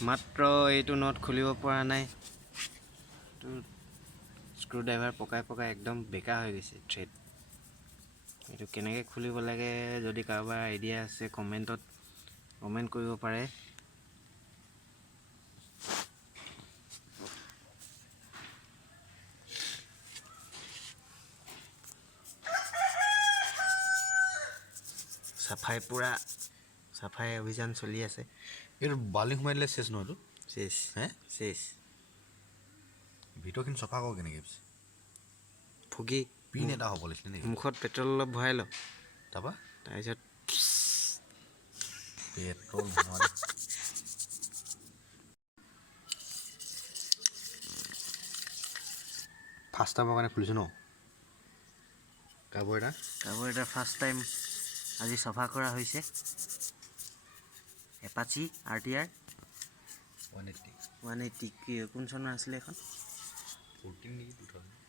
মাত্ৰ এইটো নট খুলিব পৰা নাই স্ক্ৰু ড্ৰাইভাৰ পকাই একদম বেকা হৈ গৈছে থ্ৰেড এইটো কেনেকৈ খুলিব লাগে যদি কাৰোবাৰ আইডিয়া আছে কমেণ্ট কৰিব পাৰে চাফাই অভিযান চলি আছে এইটো বালি সোমাই দিলে চেছ নহয়তো চেছ ভিতৰখিনি চফা কৰোঁ কেনেকৈ পিছে ফুকি পিন এটা হ'ব লাগিছিলে নেকি মুখত পেট্ৰল অলপ ভৰাই ল তাৰপিছত পেট্ৰল ফাৰ্ষ্ট টাইমৰ কাৰণে খুলিছোঁ ন কাৰ্বুৰেটাৰ ফাৰ্ষ্ট টাইম আজি চফা কৰা হৈছে এপাচি RTR 180 কোন চনৰ আছিলে এখন 14 নেকি 2000